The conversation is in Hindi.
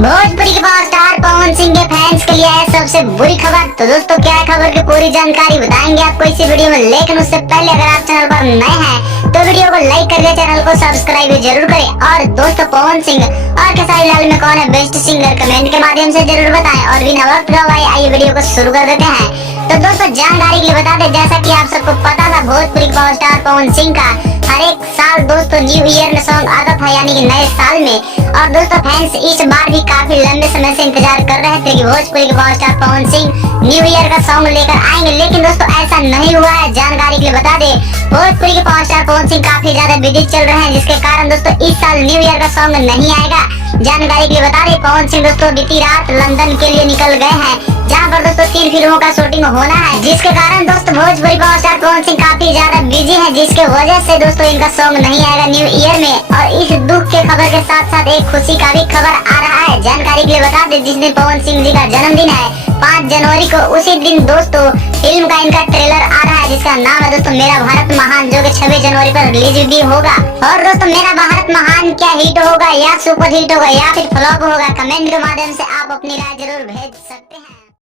भोजपुरी के पावर स्टार पवन सिंह के फैंस के लिए है सबसे बुरी खबर। तो दोस्तों क्या है खबर की पूरी जानकारी बताएंगे आपको इसी वीडियो में, लेकिन उससे पहले अगर आप चैनल पर नए हैं तो वीडियो को लाइक करके चैनल को सब्सक्राइब जरूर करें। और दोस्तों पवन सिंह और खेसारी लाल में कौन है बेस्ट सिंगर, कमेंट के माध्यम से जरूर बताएं। और बिना वक्त गवाए आइए वीडियो को शुरू कर देते हैं। तो दोस्तों जानकारी के लिए बता दें, जैसा कि आप सबको पता था भोजपुरी के पावर स्टार पवन सिंह का हर एक साल दोस्तों न्यू ईयर में सॉन्ग आता था, यानी कि नए साल में। और दोस्तों फैंस इस बार भी काफी लंबे समय से इंतजार कर रहे थे कि भोजपुरी के power star Pawan Singh new year का सॉन्ग लेकर आएंगे, लेकिन दोस्तों ऐसा नहीं हुआ है। जानकारी के लिए बता दें, भोजपुरी के पावर स्टार पवन सिंह काफी ज्यादा बिजी चल रहे हैं, जिसके कारण दोस्तों इस साल न्यू ईयर का सॉन्ग नहीं आएगा। जानकारी के लिए बता दें, पवन सिंह दोस्तों बीती रात लंदन के लिए निकल गए हैं, जहां पर दोस्तों 3 फिल्मों का शूटिंग होना है, जिसके कारण दोस्तों भोजपुरी पावर स्टार पवन सिंह काफी ज्यादा बिजी है, जिसके वजह से दोस्तों इनका सॉन्ग नहीं आएगा न्यू ईयर में। और इस दुख के खबर के साथ साथ एक खुशी का भी खबर आ रहा है। जानकारी के लिए बता दें, जिस दिन पवन सिंह जी का जन्मदिन है 5 जनवरी को, उसी दिन दोस्तों फिल्म का इनका ट्रेलर आ रहा है, जिसका नाम है दोस्तों मेरा भारत महान, जो कि 26 जनवरी पर रिलीज भी होगा। और दोस्तों मेरा भारत महान क्या हिट होगा या सुपर हिट होगा या फिर फ्लॉप होगा, कमेंट के माध्यम से आप अपनी राय जरूर भेज सकते हैं।